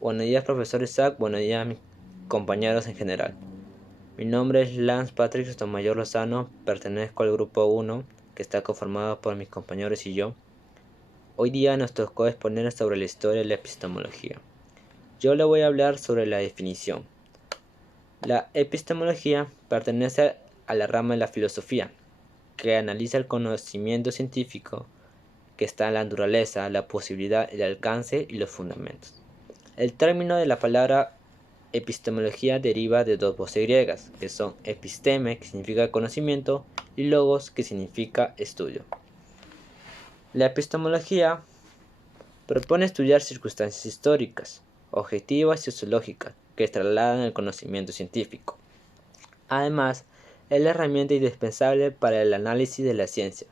Buenos días, profesor Isaac. Buenos días, mis compañeros en general. Mi nombre es Lance Patrick Sotomayor Lozano. Pertenezco al grupo 1, que está conformado por mis compañeros y yo. Hoy día nos tocó exponer sobre la historia de la epistemología. Yo le voy a hablar sobre la definición. La epistemología pertenece a la rama de la filosofía, que analiza el conocimiento científico que está en la naturaleza, la posibilidad, el alcance y los fundamentos. El término de la palabra epistemología deriva de dos voces griegas, que son episteme, que significa conocimiento, y logos, que significa estudio. La epistemología propone estudiar circunstancias históricas, objetivas y sociológicas, que trasladan el conocimiento científico. Además, es la herramienta indispensable para el análisis de la ciencia.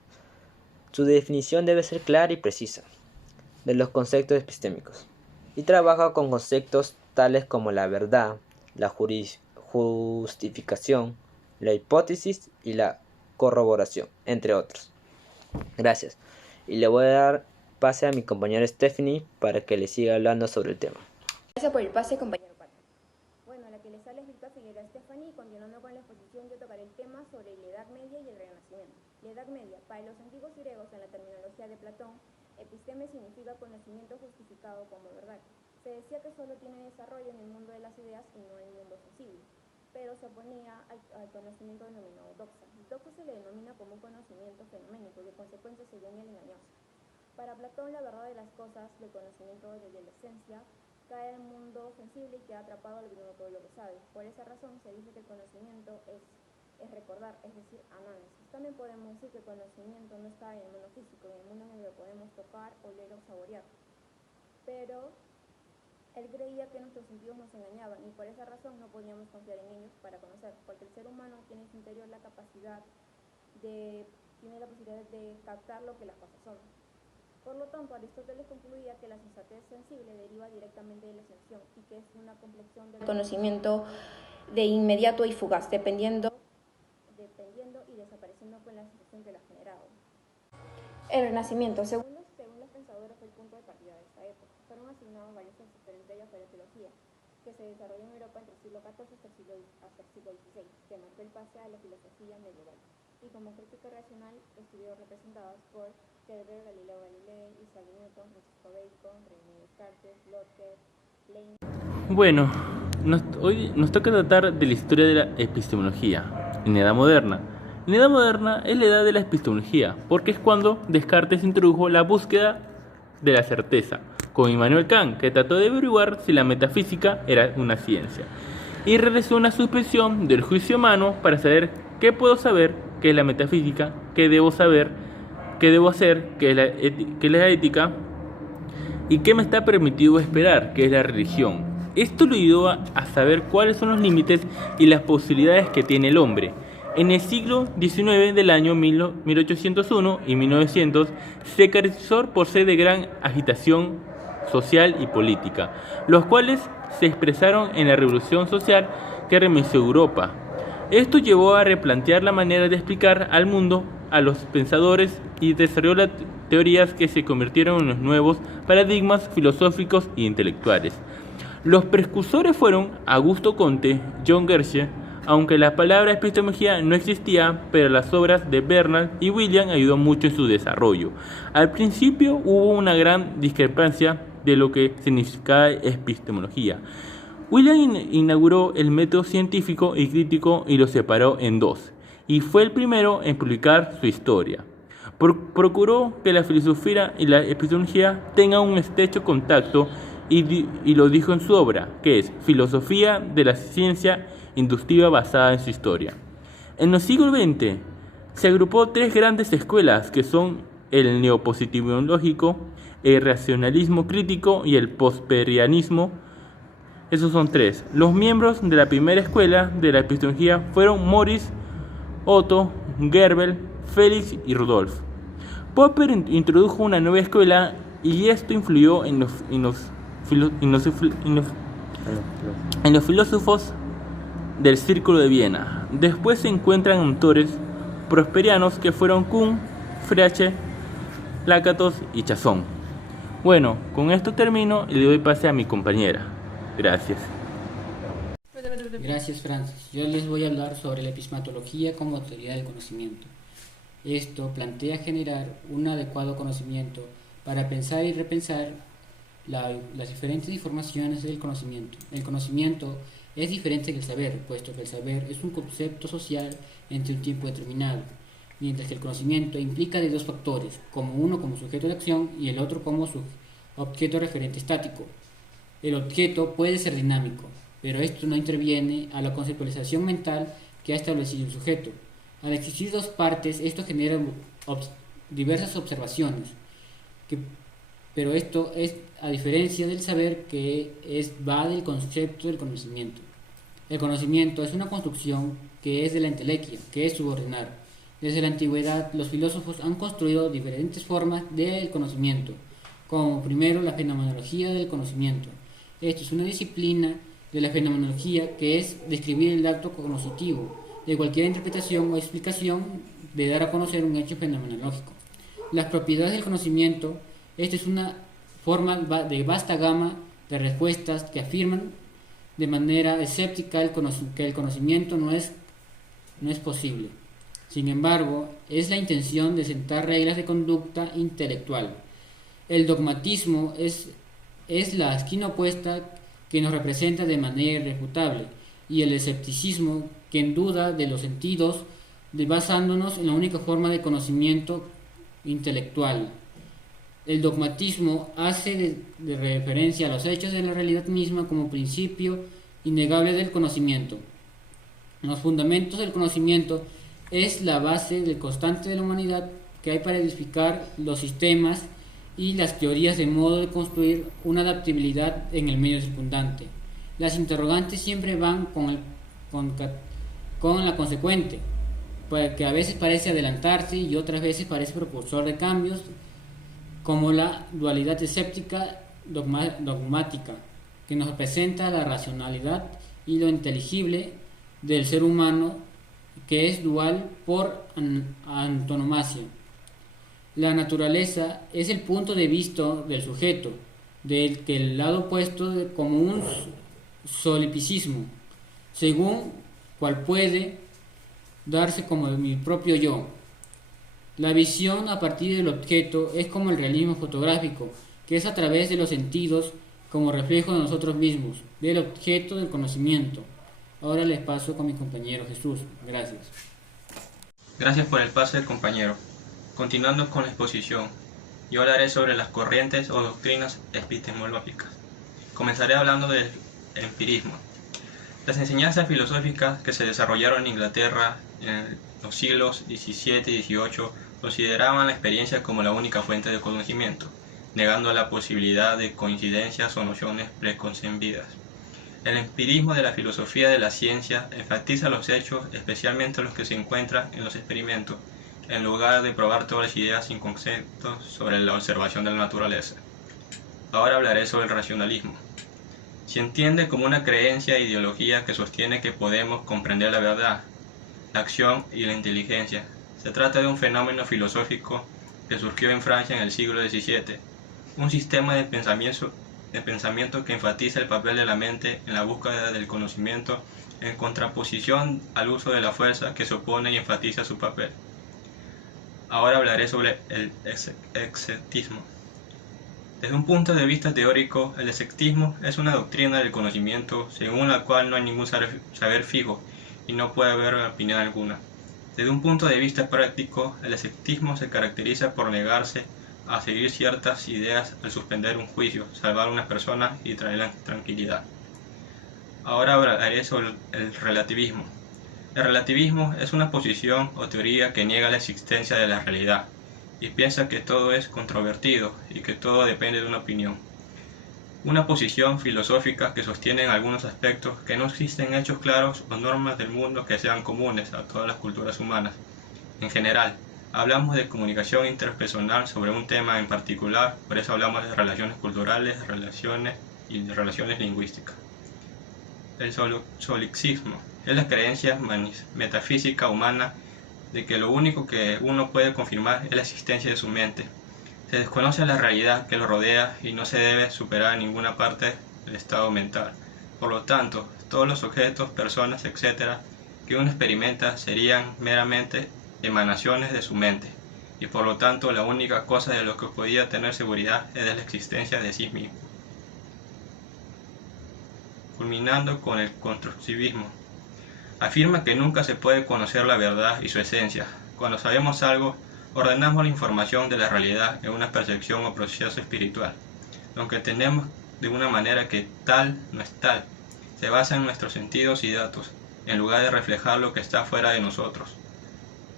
Su definición debe ser clara y precisa de los conceptos epistémicos, y trabaja con conceptos tales como la verdad, la justificación, la hipótesis y la corroboración, entre otros. Gracias. Y le voy a dar pase a mi compañera Stephanie para que le siga hablando sobre el tema. Gracias por el pase, compañero Patrick. Bueno, la que les habla es Víctor Figueroa Stephanie, y continuando con la exposición yo tocaré el tema sobre la Edad Media y el Renacimiento. La Edad Media, para los antiguos griegos, en la terminología de Platón, episteme significa conocimiento justificado como verdad. Se decía que solo tiene desarrollo en el mundo de las ideas y no en el mundo sensible, pero se oponía al conocimiento denominado doxa. Doxa se le denomina como un conocimiento fenoménico y de consecuencia según él engañoso. Para Platón, la verdad de las cosas, del conocimiento de la esencia, cae en el mundo sensible y queda atrapado al mismo todo lo que sabe. Por esa razón se dice que el conocimiento es recordar, es decir, análisis. También podemos decir que el conocimiento no está en el mundo físico, en el mundo en el que podemos tocar, oler o saborear. Pero él creía que nuestros sentidos nos engañaban y por esa razón no podíamos confiar en ellos para conocer, porque el ser humano tiene en su interior la posibilidad de captar lo que las cosas son. Por lo tanto, Aristóteles concluía que la sensatez sensible deriva directamente de la sensación y que es una complexión del conocimiento de inmediato y fugaz, dependiendo y desapareciendo con la sensación que la ha generado. El Renacimiento, según los pensadores, fue el punto de partida de esta época. Fueron asignados varios textos, entre ellos la teología, que se desarrolló en Europa entre el siglo XIV hasta el siglo XVI, que marcó el pase a la filosofía medieval. Y como crítica racional estuvieron representadas por Kepler, Galileo Galilei, Isaac Newton, Francisco Bacon, René Descartes, Locke, Leibniz. Bueno, hoy nos toca tratar de la historia de la epistemología en la Edad Moderna. En la Edad Moderna es la edad de la epistemología, porque es cuando Descartes introdujo la búsqueda de la certeza, con Immanuel Kant, que trató de averiguar si la metafísica era una ciencia, y realizó una suspensión del juicio humano para saber qué puedo saber, qué es la metafísica, qué debo saber, qué debo hacer, qué es la ética, y qué me está permitido esperar, qué es la religión. Esto lo ayudó a saber cuáles son los límites y las posibilidades que tiene el hombre. En el siglo XIX del año 1801 y 1900 se caracterizó por ser de gran agitación social y política, los cuales se expresaron en la revolución social que remeció Europa. Esto llevó a replantear la manera de explicar al mundo a los pensadores y desarrolló las teorías que se convirtieron en los nuevos paradigmas filosóficos e intelectuales. Los precursores fueron Augusto Comte, John Gershon, aunque la palabra epistemología no existía, pero las obras de Bernard y William ayudó mucho en su desarrollo. Al principio hubo una gran discrepancia de lo que significaba epistemología. William inauguró el método científico y crítico y lo separó en dos, y fue el primero en publicar su historia. Procuró que la filosofía y la epistemología tengan un estrecho contacto y lo dijo en su obra, que es Filosofía de la Ciencia Inductiva basada en su historia. En el siglo XX se agrupó tres grandes escuelas que son el neopositivismo, el racionalismo crítico y el posperianismo. Esos son tres. Los miembros de la primera escuela de la epistemología fueron Maurice, Otto, Gerbel, Félix y Rudolf. Popper introdujo una nueva escuela y esto influyó en los filósofos del Círculo de Viena. Después se encuentran autores prosperianos que fueron Kuhn, Frege, Lakatos y Chazón. Bueno, con esto termino y le doy pase a mi compañera. Gracias. Gracias, Francis. Yo les voy a hablar sobre la epistemología como teoría del conocimiento. Esto plantea generar un adecuado conocimiento para pensar y repensar las diferentes informaciones del conocimiento. El conocimiento es diferente que el saber, puesto que el saber es un concepto social entre un tiempo determinado, mientras que el conocimiento implica de dos factores, como uno como sujeto de acción y el otro como su objeto referente estático. El objeto puede ser dinámico, pero esto no interviene a la conceptualización mental que ha establecido el sujeto. Al existir dos partes, esto genera diversas observaciones, pero esto es a diferencia del saber que va del concepto del conocimiento. El conocimiento es una construcción que es de la entelequia, que es subordinar. Desde la antigüedad, los filósofos han construido diferentes formas del conocimiento, como primero la fenomenología del conocimiento. Esto es una disciplina de la fenomenología que es describir el acto cognitivo de cualquier interpretación o explicación de dar a conocer un hecho fenomenológico. Las propiedades del conocimiento, esta es una forma de vasta gama de respuestas que afirman de manera escéptica que el conocimiento no es posible. Sin embargo, es la intención de sentar reglas de conducta intelectual. El dogmatismo es la esquina opuesta que nos representa de manera irrefutable, y el escepticismo que en duda de los sentidos, basándonos en la única forma de conocimiento intelectual. El dogmatismo hace de referencia a los hechos de la realidad misma como principio innegable del conocimiento. Los fundamentos del conocimiento es la base del constante de la humanidad que hay para edificar los sistemas y las teorías de modo de construir una adaptabilidad en el medio circundante. Las interrogantes siempre van con la consecuente, que a veces parece adelantarse y otras veces parece propulsor de cambios, como la dualidad escéptica dogmática, que nos presenta la racionalidad y lo inteligible del ser humano, que es dual por antonomasia. La naturaleza es el punto de vista del sujeto, del que el lado opuesto como un solipsismo, según cual puede darse como mi propio yo. La visión a partir del objeto es como el realismo fotográfico, que es a través de los sentidos como reflejo de nosotros mismos, del objeto del conocimiento. Ahora les paso con mi compañero Jesús. Gracias. Gracias por el pase, compañero. Continuando con la exposición, yo hablaré sobre las corrientes o doctrinas epistemológicas. Comenzaré hablando del empirismo. Las enseñanzas filosóficas que se desarrollaron en Inglaterra en los siglos XVII y XVIII consideraban la experiencia como la única fuente de conocimiento, negando la posibilidad de coincidencias o nociones preconcebidas. El empirismo de la filosofía de la ciencia enfatiza los hechos, especialmente los que se encuentran en los experimentos, en lugar de probar todas las ideas sin conceptos sobre la observación de la naturaleza. Ahora hablaré sobre el racionalismo. Se entiende como una creencia e ideología que sostiene que podemos comprender la verdad, la acción y la inteligencia. Se trata de un fenómeno filosófico que surgió en Francia en el siglo XVII, un sistema de pensamiento que enfatiza el papel de la mente en la búsqueda del conocimiento en contraposición al uso de la fuerza que se opone y enfatiza su papel. Ahora hablaré sobre el escepticismo. Desde un punto de vista teórico, el escepticismo es una doctrina del conocimiento según la cual no hay ningún saber fijo y no puede haber opinión alguna. Desde un punto de vista práctico, el escepticismo se caracteriza por negarse a seguir ciertas ideas al suspender un juicio, salvar a una persona y traerla tranquilidad. Ahora hablaré sobre el relativismo. El relativismo es una posición o teoría que niega la existencia de la realidad y piensa que todo es controvertido y que todo depende de una opinión. Una posición filosófica que sostiene en algunos aspectos que no existen hechos claros o normas del mundo que sean comunes a todas las culturas humanas. En general, hablamos de comunicación interpersonal sobre un tema en particular, por eso hablamos de relaciones culturales, relaciones y de relaciones lingüísticas. El solipsismo es la creencia metafísica humana de que lo único que uno puede confirmar es la existencia de su mente. Se desconoce la realidad que lo rodea y no se debe superar en ninguna parte del estado mental, Por lo tanto, todos los objetos, personas, etc., que uno experimenta serían meramente emanaciones de su mente, y por lo tanto la única cosa de lo que podía tener seguridad es de la existencia de sí mismo. Culminando con el constructivismo. Afirma que nunca se puede conocer la verdad y su esencia. Cuando sabemos algo, ordenamos la información de la realidad en una percepción o proceso espiritual, aunque entendemos de una manera que tal no es tal. Se basa en nuestros sentidos y datos, en lugar de reflejar lo que está fuera de nosotros.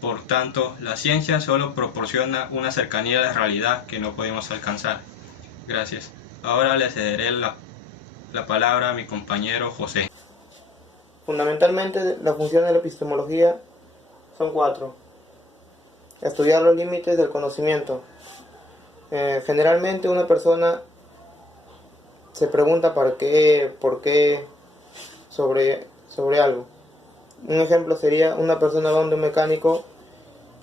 Por tanto, la ciencia solo proporciona una cercanía a la realidad que no podemos alcanzar. Gracias. Ahora le cederé la palabra a mi compañero José. Fundamentalmente, la función de la epistemología son 4. Estudiar los límites del conocimiento. Generalmente una persona se pregunta por qué sobre algo. Un ejemplo sería una persona va donde un mecánico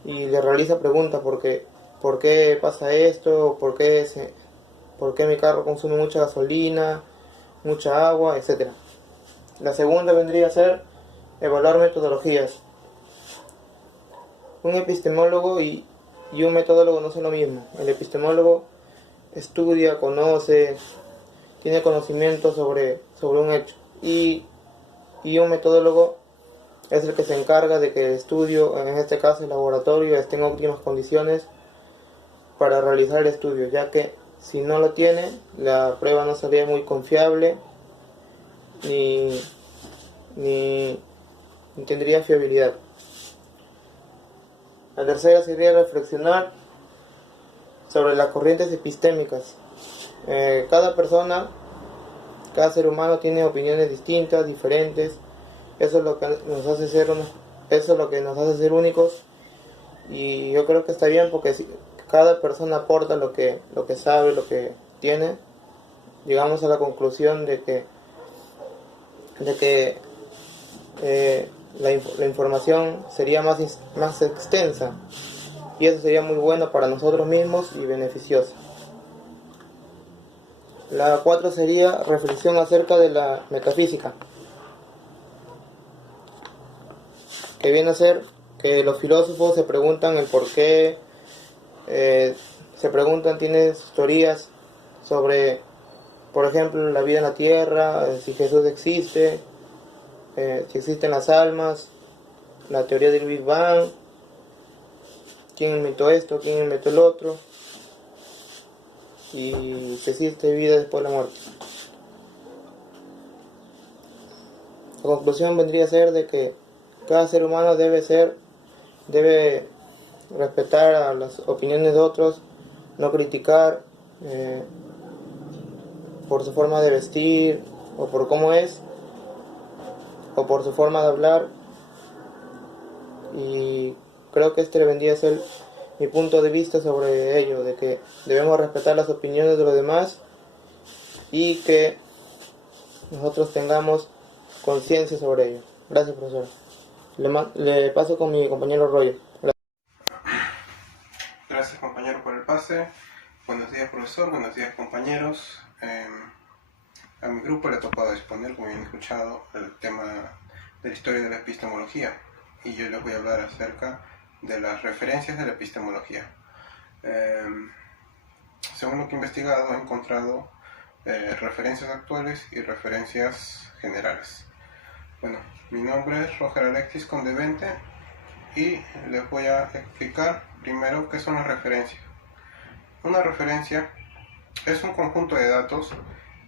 y le realiza preguntas ¿por qué pasa esto? ¿Por qué mi carro consume mucha gasolina, mucha agua, etcétera? La segunda vendría a ser evaluar metodologías. Un epistemólogo y un metodólogo no son lo mismo. El epistemólogo estudia, conoce, tiene conocimiento sobre un hecho. Y un metodólogo es el que se encarga de que el estudio, en este caso el laboratorio, esté en óptimas condiciones para realizar el estudio, ya que si no lo tiene, la prueba no sería muy confiable ni tendría fiabilidad. La tercera sería reflexionar sobre las corrientes epistémicas. Cada persona, cada ser humano tiene opiniones distintas, diferentes. Eso es lo que nos hace ser únicos. Y yo creo que está bien porque si cada persona aporta lo que sabe, lo que tiene, llegamos a la conclusión de que la información sería más extensa, y eso sería muy bueno para nosotros mismos y beneficioso. La 4 sería reflexión acerca de la metafísica, que viene a ser que los filósofos se preguntan el por qué, tienen teorías sobre, por ejemplo, la vida en la tierra, si Jesús existe, si existen las almas, la teoría del Big Bang, quién inventó esto, quién inventó el otro, y si existe vida después de la muerte. La conclusión vendría a ser de que cada ser humano debe respetar a las opiniones de otros, no criticar por su forma de vestir, o por cómo es, o por su forma de hablar. Y creo que este vendría a ser mi punto de vista sobre ello, de que debemos respetar las opiniones de los demás y que nosotros tengamos conciencia sobre ello. Gracias, profesor. Le paso con mi compañero Roger. Gracias, compañero, por el pase. Buenos días, profesor. Buenos días, compañeros. A mi grupo le ha tocado exponer, como bien escuchado, el tema de la historia de la epistemología, y yo les voy a hablar acerca de las referencias de la epistemología. Según lo que he investigado, he encontrado referencias actuales y referencias generales. Bueno, mi nombre es Roger Alexis Condevente y les voy a explicar primero qué son las referencias. Una referencia es un conjunto de datos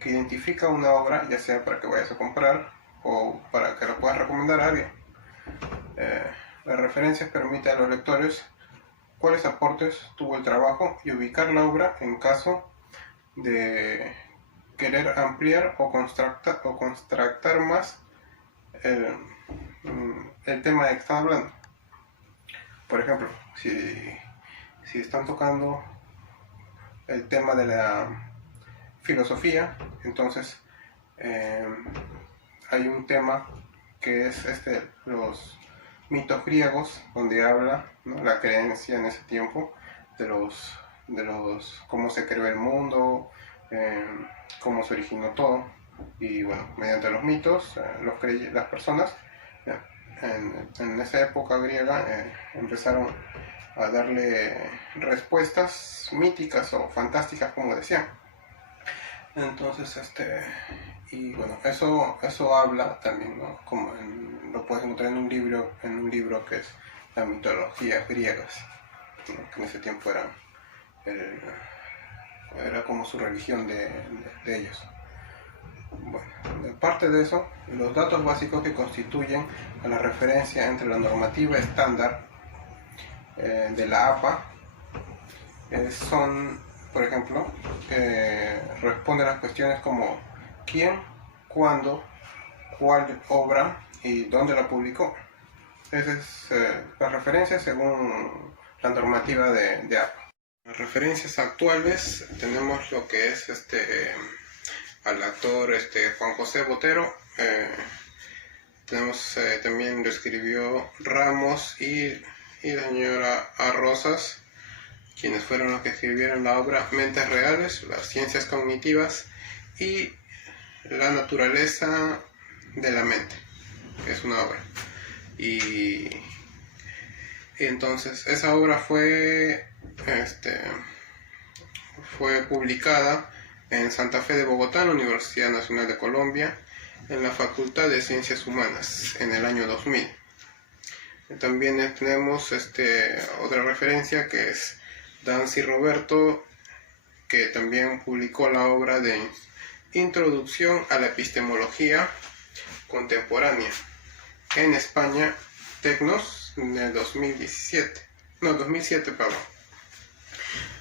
que identifica una obra, ya sea para que vayas a comprar o para que la puedas recomendar a alguien. Las referencias permiten a los lectores cuáles aportes tuvo el trabajo y ubicar la obra en caso de querer ampliar o contractar más el tema de que están hablando. Por ejemplo, si están tocando el tema de la filosofía, entonces hay un tema que es los mitos griegos, donde habla, ¿no?, la creencia en ese tiempo de los cómo se creó el mundo, cómo se originó todo. Y bueno, mediante los mitos, las personas en esa época griega empezaron a darle respuestas míticas o fantásticas, como decían. Entonces, y bueno, eso habla también, ¿no? Como lo puedes encontrar en un libro que es la mitología griegas, ¿no? Que en ese tiempo era como su religión de ellos. Bueno, aparte de eso, los datos básicos que constituyen a la referencia entre la normativa estándar de la APA son, por ejemplo, responde a las cuestiones como quién, cuándo, cuál obra y dónde la publicó. Esa es la referencia según la normativa de APA. Las referencias actuales tenemos lo que es al actor Juan José Botero. Tenemos también lo escribió Ramos y la señora A. Rosas, quienes fueron los que escribieron la obra Mentes Reales, las ciencias cognitivas y la naturaleza de la mente, que es una obra. Y entonces esa obra fue publicada en Santa Fe de Bogotá, en la Universidad Nacional de Colombia, en la Facultad de Ciencias Humanas, en el año 2000. También tenemos otra referencia que es Dancy Roberto, que también publicó la obra de Introducción a la Epistemología Contemporánea en España, Tecnos, en el 2007.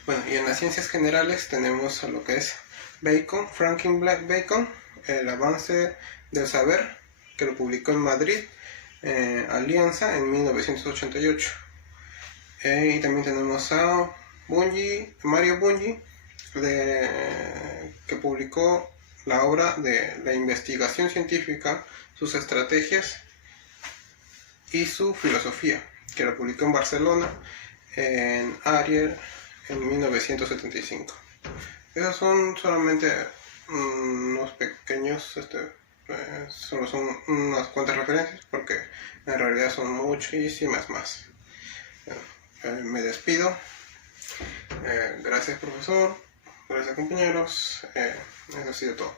Bueno, y en las ciencias generales tenemos a lo que es Bacon, Franklin Bacon, el avance del saber, que lo publicó en Madrid, Alianza, en 1988. Y también tenemos a Mario Bunge, que publicó la obra de la investigación científica, sus estrategias y su filosofía, que lo publicó en Barcelona, en Ariel, en 1975. Esos son solamente unos pequeños, solo son unas cuantas referencias, porque en realidad son muchísimas más. Me despido. Gracias, profesor. Gracias, compañeros. Eso ha sido todo.